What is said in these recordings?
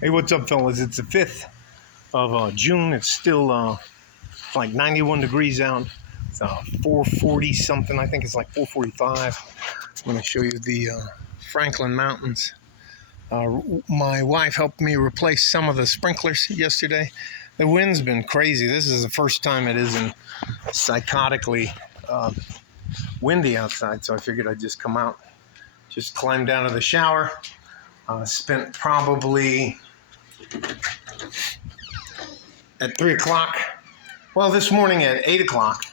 Hey, what's up, fellas? It's the 5th of June. It's still like 91 degrees out. It's 440 something. I think it's like 445. I'm going to show you the Franklin Mountains. My wife helped me replace some of the sprinklers yesterday. The wind's been crazy. This is the first time it isn't psychotically windy outside, so I figured I'd just come out, just climbed out of the shower. Spent probably at 3 o'clock. Well, this morning at 8 o'clock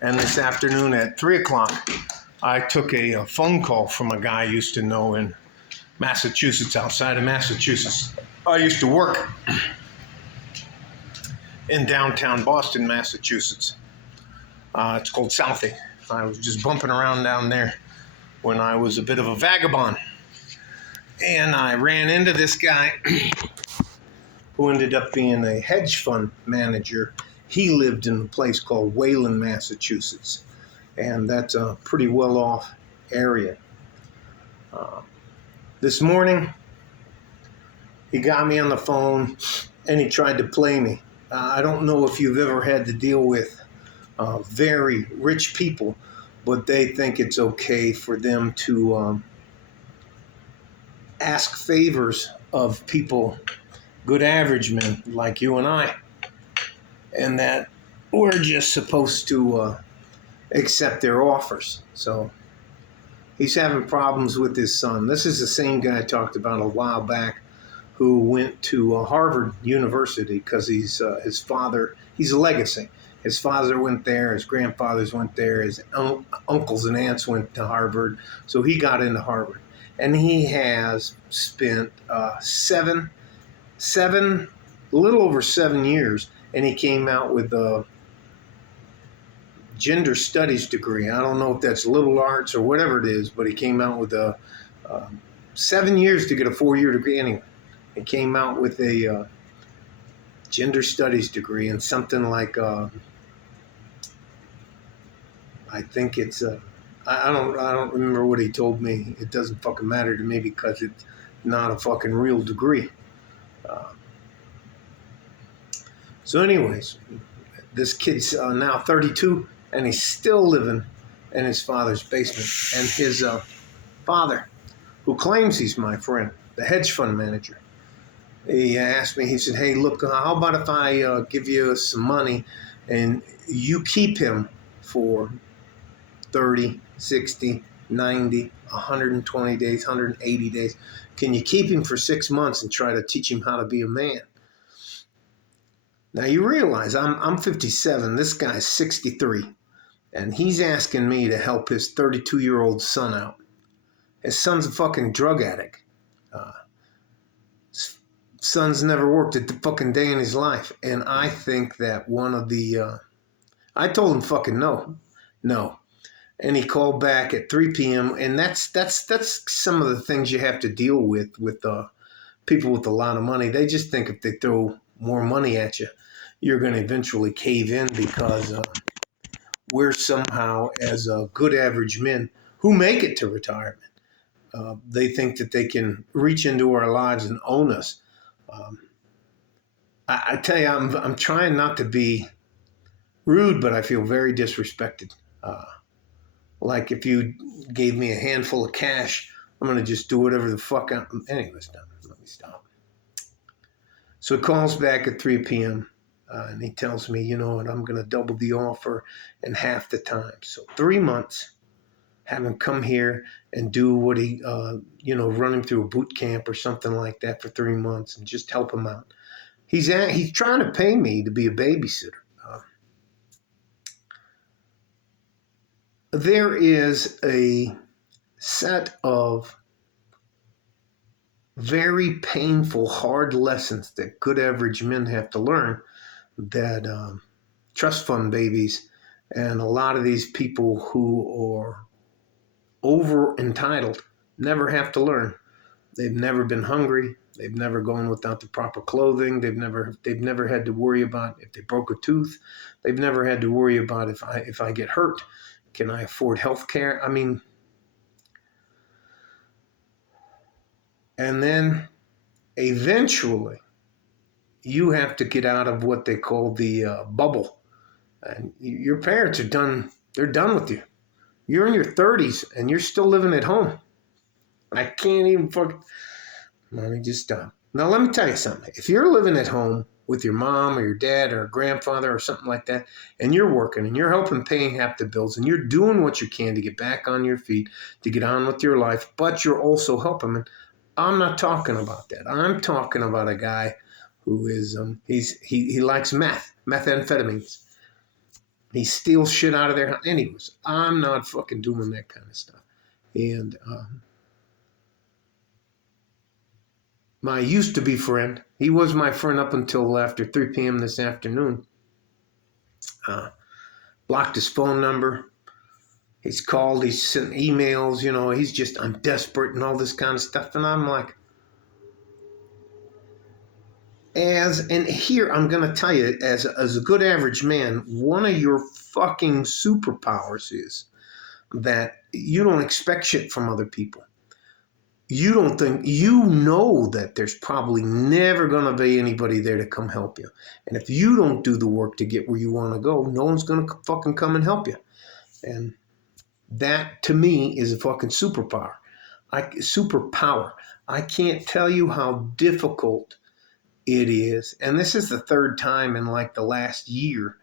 and this afternoon at 3 o'clock, I took a phone call from a guy I used to know in Massachusetts, outside of Massachusetts. I used to work in downtown Boston, Massachusetts. It's called Southie. I was just bumping around down there when I was a bit of a vagabond. And I ran into this guy who ended up being a hedge fund manager. He lived in a place called Wayland, Massachusetts, and that's a pretty well-off area. This morning, he got me on the phone, and he tried to play me. I don't know if you've ever had to deal with very rich people, but they think it's okay for them to ask favors of people, good average men like you and I, and that we're just supposed to accept their offers. So he's having problems with his son. This is the same guy I talked about a while back who went to Harvard University because his father, he's a legacy. His father went there, his grandfathers went there, his uncles and aunts went to Harvard, so he got into Harvard. And he has spent a little over 7 years, and he came out with a gender studies degree. I don't know if that's liberal arts or whatever it is, but he came out with a 7 years to get a 4-year degree. Anyway, he came out with a gender studies degree and something like I think it's I don't remember what he told me. It doesn't fucking matter to me because it's not a fucking real degree. So anyways, this kid's now 32, and he's still living in his father's basement. And his father, who claims he's my friend, the hedge fund manager, he asked me, he said, hey, look, how about if I give you some money and you keep him for 30, 60, 90, 120 days, 180 days. Can you keep him for 6 months and try to teach him how to be a man? Now you realize I'm 57, this guy's 63, and he's asking me to help his 32-year-old son out. His son's a fucking drug addict. His son's never worked a fucking day in his life, and I think that one of the, I told him fucking no. And he called back at 3 p.m. And that's some of the things you have to deal with people with a lot of money. They just think if they throw more money at you, you're going to eventually cave in because we're somehow, as good average men who make it to retirement, they think that they can reach into our lives and own us. I tell you, I'm trying not to be rude, but I feel very disrespected. Like if you gave me a handful of cash, I'm going to just do whatever the fuck I'm... Anyways, let me stop. So he calls back at 3 p.m. And he tells me, you know what, I'm going to double the offer in half the time. So 3 months, have him come here and do what he, run him through a boot camp or something like that for 3 months and just help him out. He's trying to pay me to be a babysitter. There is a set of very painful, hard lessons that good average men have to learn that trust fund babies and a lot of these people who are over entitled never have to learn. They've never been hungry. They've never gone without the proper clothing. They've never had to worry about if they broke a tooth. They've never had to worry about if I get hurt, can I afford health care? I mean, and then eventually you have to get out of what they call the bubble. And your parents are done. They're done with you. You're in your 30s and you're still living at home. I can't even fucking. Let me just stop. Now, let me tell you something. If you're living at home with your mom or your dad or a grandfather or something like that, and you're working and you're helping paying half the bills and you're doing what you can to get back on your feet, to get on with your life, but you're also helping them, I'm not talking about that. I'm talking about a guy who is, he likes methamphetamines. He steals shit out of their house. Anyways, I'm not fucking doing that kind of stuff. And my used to be friend, he was my friend up until after 3 p.m. this afternoon. Blocked his phone number. He's called, he's sent emails, you know, he's just, I'm desperate and all this kind of stuff. And I'm like, and here I'm going to tell you, as a good average man, one of your fucking superpowers is that you don't expect shit from other people. You don't think, you know that there's probably never going to be anybody there to come help you. And if you don't do the work to get where you want to go, no one's going to fucking come and help you. And that, to me, is a fucking superpower. I can't tell you how difficult it is. And this is the third time in like the last year.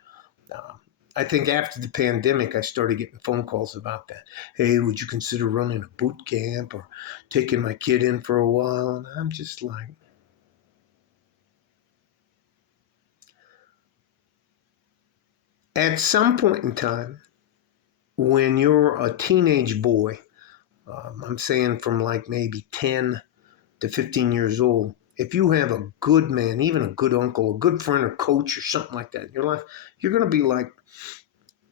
I think after the pandemic, I started getting phone calls about that. Hey, would you consider running a boot camp or taking my kid in for a while? And I'm just like, at some point in time, when you're a teenage boy, I'm saying from like maybe 10 to 15 years old, if you have a good man, even a good uncle, a good friend or coach or something like that in your life, you're going to be like,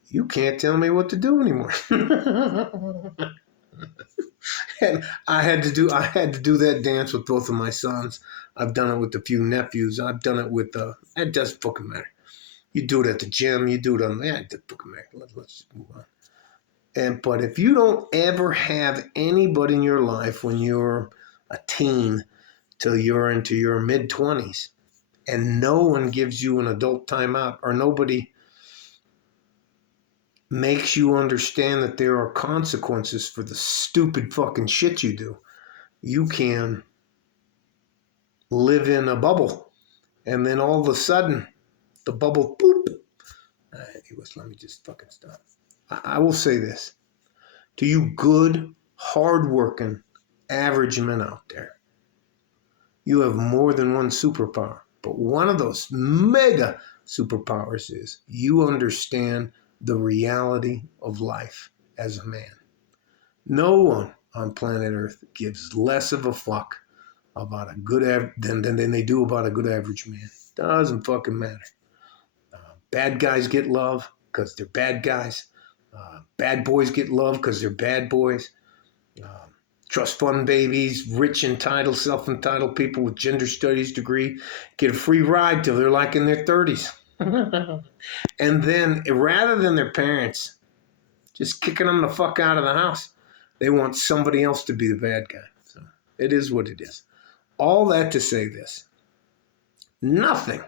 you can't tell me what to do anymore. And I had to do that dance with both of my sons. I've done it with a few nephews. I've done it with, it doesn't fucking matter. You do it at the gym. You do it on, it doesn't fucking matter. Let's just move on. But if you don't ever have anybody in your life when you're a teen till you're into your mid-20s and no one gives you an adult timeout or nobody makes you understand that there are consequences for the stupid fucking shit you do, you can live in a bubble. And then all of a sudden, the bubble, boop. Anyways, let me just fucking stop. I will say this. To you good, hardworking, average men out there, you have more than one superpower. But one of those mega superpowers is you understand the reality of life as a man. No one on planet Earth gives less of a fuck about a good than they do about a good average man. Doesn't fucking matter. Bad guys get love because they're bad guys. Bad boys get love because they're bad boys. Trust fund babies, rich, entitled, self-entitled people with gender studies degree get a free ride till they're like in their 30s. And then, rather than their parents just kicking them the fuck out of the house, they want somebody else to be the bad guy. So it is what it is. All that to say this. Nothing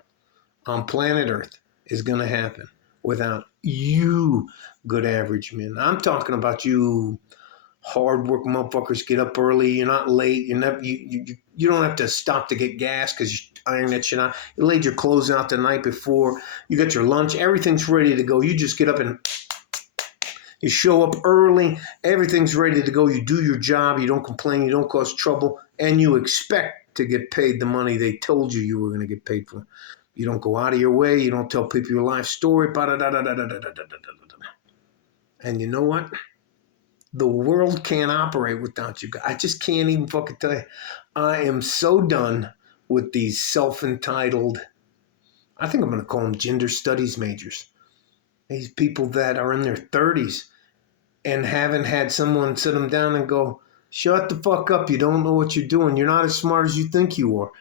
on planet Earth is going to happen without you, good average men. I'm talking about you hard-working motherfuckers. Get up early. You're not late. You don't have to stop to get gas because you iron that shit out. You laid your clothes out the night before. You got your lunch. Everything's ready to go. You just get up and you show up early. Everything's ready to go. You do your job. You don't complain. You don't cause trouble. And you expect to get paid the money they told you were going to get paid for. You don't go out of your way. You don't tell people your life story. And you know what? The world can't operate without you guys. I just can't even fucking tell you. I am so done with these self-entitled, I think I'm going to call them gender studies majors. These people that are in their 30s and haven't had someone sit them down and go, shut the fuck up. You don't know what you're doing. You're not as smart as you think you are.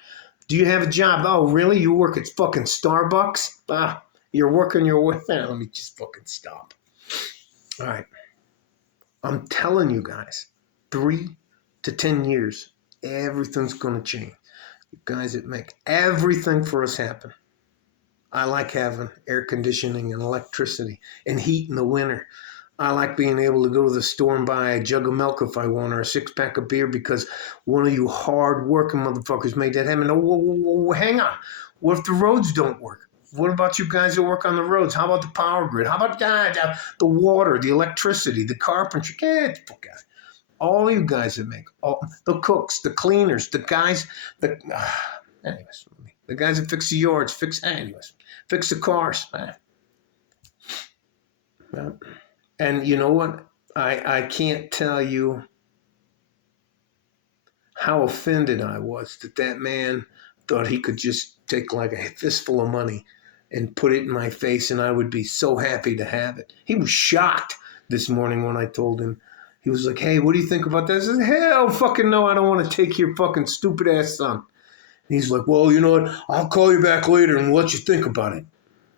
Do you have a job? Oh, really? You work at fucking Starbucks? You're working your way. Let me just fucking stop. All right. I'm telling you guys, 3 to 10 years, everything's going to change. You guys that make everything for us happen. I like having air conditioning and electricity and heat in the winter. I like being able to go to the store and buy a jug of milk if I want or a 6-pack of beer because one of you hard-working motherfuckers made that happen. Oh, hang on. What if the roads don't work? What about you guys that work on the roads? How about the power grid? How about the water, the electricity, the carpentry? Get the fuck out. All you guys that make, all the cooks, the cleaners, the guys, anyways, the guys that fix the yards, fix the cars. And you know what? I can't tell you how offended I was that man thought he could just take like a fistful of money and put it in my face and I would be so happy to have it. He was shocked this morning when I told him. He was like, hey, what do you think about that? I said, hell fucking no, I don't want to take your fucking stupid ass son. And he's like, well, you know what? I'll call you back later and let you think about it.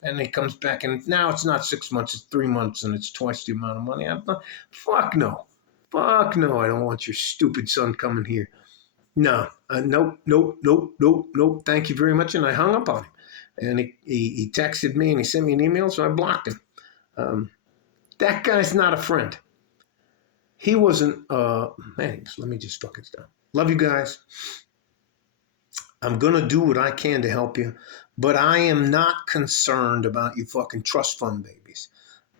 And he comes back and now it's not 6 months, it's 3 months and it's twice the amount of money. I'm not, fuck no. Fuck no, I don't want your stupid son coming here. No, nope. Thank you very much. And I hung up on him. And he texted me and he sent me an email, so I blocked him. That guy's not a friend. He wasn't, anyways, let me just fuck it down. Love you guys. I'm going to do what I can to help you, but I am not concerned about you fucking trust fund babies.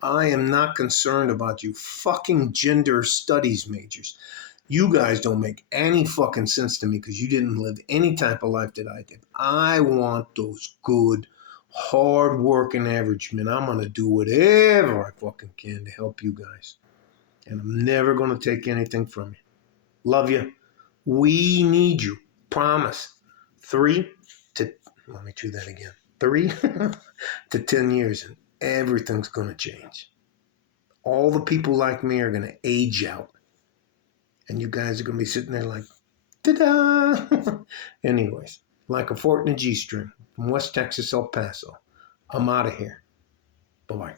I am not concerned about you fucking gender studies majors. You guys don't make any fucking sense to me because you didn't live any type of life that I did. I want those good, hard-working average men. I'm going to do whatever I fucking can to help you guys. And I'm never going to take anything from you. Love you. We need you. Promise. 3 to 10 years and everything's going to change. All the people like me are going to age out. And you guys are going to be sitting there like, ta-da! Anyways, like a fort in a G-string from West Texas, El Paso. I'm out of here. Bye-bye.